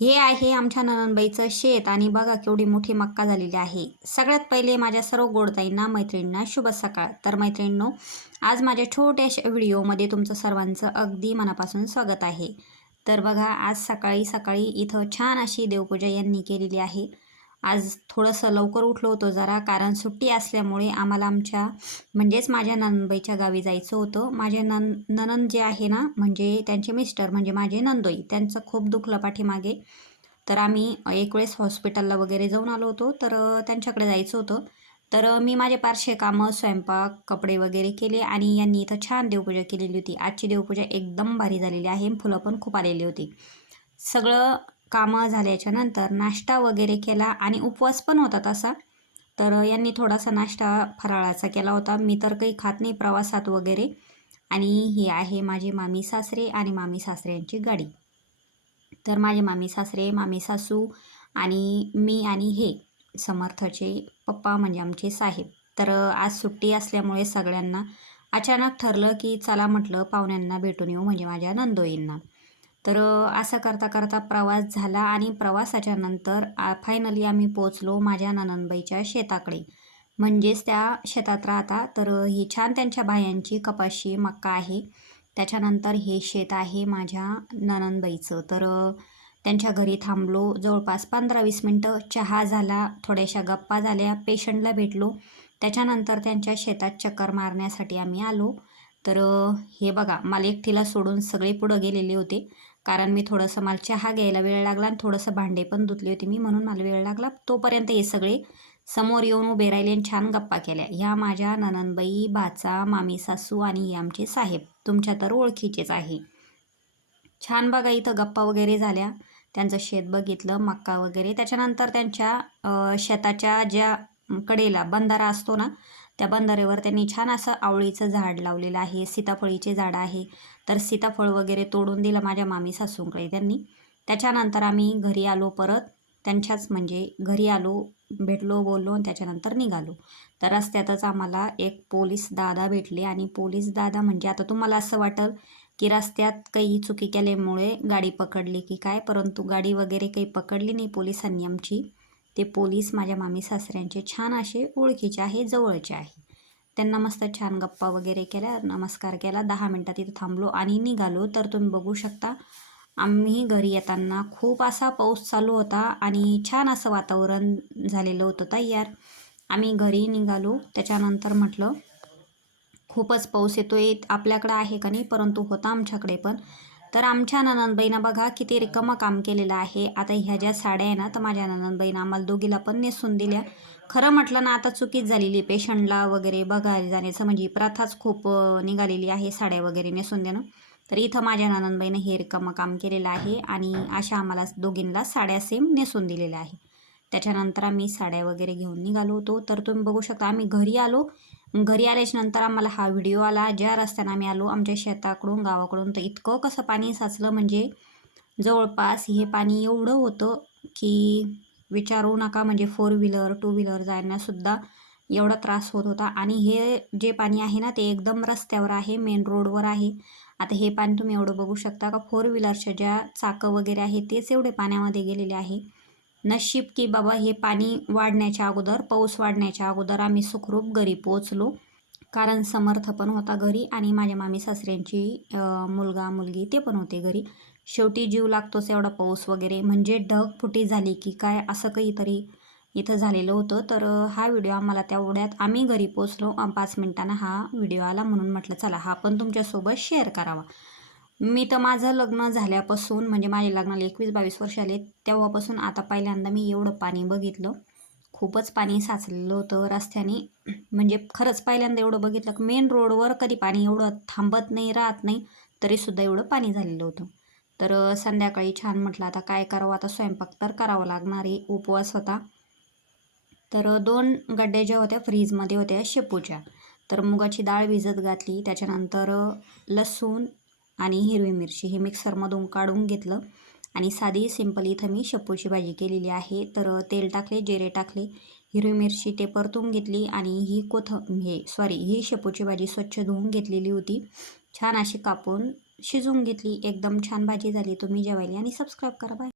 हे आहे आमच्या ननंदबाईचं शेत आणि बघा केवढी मोठी मक्का झालेली आहे. सगळ्यात पहिले माझ्या सर्व गोडताईंना मैत्रिणींना शुभ सकाळ. तर मैत्रिणींनो आज माझ्या छोट्याशा व्हिडिओमध्ये तुमचं सर्वांचं अगदी मनापासून स्वागत आहे. तर बघा आज सकाळी सकाळी इथं छान अशी देवपूजा यांनी केलेली आहे. आज थोडंसं लवकर उठलो होतो जरा कारण सुट्टी असल्यामुळे आम्हाला आमच्या म्हणजेच माझ्या ननबाईच्या गावी जायचं होतं. माझे नन ननंद जे आहे ना म्हणजे त्यांचे मिस्टर म्हणजे माझे नंदोई त्यांचं खूप दुखलं पाठीमागे. तर आम्ही एक वेळेस हॉस्पिटलला वगैरे जाऊन आलो होतो तर त्यांच्याकडे जायचं होतं. तर मी माझे पारशे कामं स्वयंपाक कपडे वगैरे केले आणि यांनी इथं छान देवपूजा केलेली होती. आजची देवपूजा एकदम भारी झालेली आहे फुलं पण खूप आलेली होती. सगळं कामं झाल्याच्यानंतर नाश्ता वगैरे केला आणि उपवास पण होता तसा. तर यांनी थोडासा नाश्ता फराळाचा केला होता. मी तर काही खात नाही प्रवासात वगैरे. आणि ही आहे माझे मामी सासरे आणि मामी सासऱ्यांची गाडी. तर माझे मामी सासरे मामी सासू आणि मी आणि हे समर्थचे पप्पा म्हणजे आमचे साहेब. तर आज सुट्टी असल्यामुळे सगळ्यांना अचानक ठरलं की चला म्हटलं पाहुण्यांना भेटून येऊ म्हणजे माझ्या नंदोईंना. तर असं करता करता प्रवास झाला आणि प्रवासाच्या नंतर फायनली आम्ही पोचलो माझ्या ननंदबाईच्या शेताकडे. म्हणजेच त्या शेतात राहता. तर ही छान त्यांच्या बायांची कपाशी मक्का आहे. त्याच्यानंतर हे शेत आहे माझ्या ननंदबाईचं. तर त्यांच्या घरी थांबलो. जवळपास पंधरा वीस मिनटं चहा झाला. थोड्याशा गप्पा झाल्या. पेशंटला भेटलो. त्याच्यानंतर त्यांच्या शेतात चक्कर मारण्यासाठी आम्ही आलो. तर हे बघा. मला एकटीला सोडून सगळे पुढं गेलेले होते. कारण मी थोडंसं मला चहा घ्यायला वेळ लागला आणि थोडंसं भांडे पण धुतले होते मी म्हणून मला वेळ लागला. तोपर्यंत हे सगळे समोर येऊन उभे राहिले आणि छान गप्पा केल्या. ह्या माझ्या ननंदबाई बाचा मामी सासू आणि हे आमचे साहेब. तुमच्या तर ओळखीचेच आहे. छान बघा इथं गप्पा वगैरे झाल्या. त्यांचं शेत बघितलं मक्का वगैरे. त्याच्यानंतर त्यांच्या शेताच्या ज्या कडेला बंधारा असतो ना त्या बंधाऱ्यावर त्यांनी छान असं आवळीचं झाड लावलेलं आहे सीताफळीचे झाडं आहे. तर सीताफळ वगैरे तोडून दिलं माझ्या मामी सासूंकडे त्यांनी. त्याच्यानंतर आम्ही घरी आलो परत. त्यांच्याच म्हणजे घरी आलो भेटलो बोललो आणि त्याच्यानंतर निघालो. तर रस्त्यातच आम्हाला एक पोलीस दादा भेटले आणि पोलीस दादा म्हणजे आता तुम्हाला असं वाटेल की रस्त्यात काही चुकी केल्यामुळे गाडी पकडली की काय परंतु गाडी वगैरे काही पकडली नाही पोलिसांनी आमची. ते पोलीस माझ्या मामी सासऱ्यांचे छान असे ओळखीचे आहे जवळचे आहे. त्यांना मस्त छान गप्पा वगैरे केल्या नमस्कार केला. दहा मिनटात तिथं थांबलो आणि निघालो. तर तुम्ही बघू शकता आम्ही घरी येताना खूप असा पाऊस चालू होता आणि छान असं वातावरण झालेलं होतं तयार आम्ही घरी निघालो. त्याच्यानंतर म्हटलं खूपच पाऊस येतो आहे आपल्याकडं आहे का नाही? परंतु होता आमच्याकडे पण. तर आमच्या ननंदबाईनं बघा किती रिकमं काम केलेलं आहे. आता ह्या ज्या साड्या आहे ना तर माझ्या ननंदबाईनं आम्हाला दोघीला पण नेसून दिल्या. खरं म्हटलं ना आता चुकीच झालेली पेशंटला वगैरे बघायला जाण्याचं म्हणजे प्रथाच खूप निघालेली आहे साड्या वगैरे नेसून देणं. तर इथं माझ्या ननंदबाईनं हे रिकमं काम केलेलं आहे आणि अशा आम्हाला दोघींना साड्या सेम नेसून दिलेल्या आहे. त्याच्यानंतर आम्ही साड्या वगैरे घेऊन निघालो होतो. तर तुम्ही बघू शकता आम्ही घरी आलो. घरी आल्याच्यानंतर आम्हाला हा व्हिडिओ आला. ज्या रस्त्यानं आम्ही आलो आमच्या शेताकडून गावाकडून तर इतकं कसं पाणी साचलं म्हणजे जवळपास हे पाणी एवढं होतं की विचारू नका. म्हणजे फोर व्हीलर टू व्हीलर जाण्यासुद्धा एवढा त्रास होत होता. आणि हे जे पाणी आहे ना ते एकदम रस्त्यावर आहे मेन रोडवर आहे. आता हे पाणी तुम्ही एवढं बघू शकता का? फोर व्हीलरच्या ज्या चाकं वगैरे आहे तेच एवढे पाण्यामध्ये गेलेले आहे. नशीब की बाबा हे पाणी वाढण्याच्या अगोदर पाऊस वाढण्याच्या अगोदर आम्ही सुखरूप घरी पोचलो कारण समर्थ पण होता घरी आणि माझ्या मामी सासऱ्यांची मुलगा मुलगी ते पण होते घरी. शेवटी जीव लागतोच एवढा पाऊस वगैरे. म्हणजे ढग फुटी झाली की काय असं काहीतरी इथं झालेलं होतं. तर हा व्हिडिओ आम्हाला तेवढ्यात आम्ही घरी पोचलो पाच मिनिटांना हा व्हिडिओ आला म्हणून म्हटलं चला हा पण तुमच्यासोबत शेअर करावा. मी तर माझं लग्न झाल्यापासून म्हणजे माझ्या लग्नाला एकवीस बावीस वर्ष आले तेव्हापासून आता पहिल्यांदा मी एवढं पाणी बघितलं. खूपच पाणी साचलेलं होतं रस्त्याने. म्हणजे खरंच पहिल्यांदा एवढं बघितलं की मेन रोडवर कधी पाणी एवढं थांबत नाही राहत नाही तरीसुद्धा एवढं पाणी झालेलं होतं. तर संध्याकाळी छान म्हटलं आता काय करावं? आता स्वयंपाक तर करावं लागणार आहे उपवास होता. तर दोन गड्ड्या ज्या होत्या फ्रीजमध्ये होत्या शेपूच्या. तर मुगाची डाळ भिजत घातली त्याच्यानंतर लसूण आणि हिरवी मिरची हे मिक्सरमधून काढून घेतलं. आणि साधी सिंपल इथं मी शेपूची भाजी केलेली आहे. तर तेल टाकले जिरे टाकले हिरवी मिरची ते परतून घेतली आणि ही कोथ हे सॉरी ही शेपूची भाजी स्वच्छ धुवून घेतलेली होती. छान अशी कापून शिजवून घेतली. एकदम छान भाजी झाली. तुम्ही जेवायला आणि सबस्क्राईब करा. बाय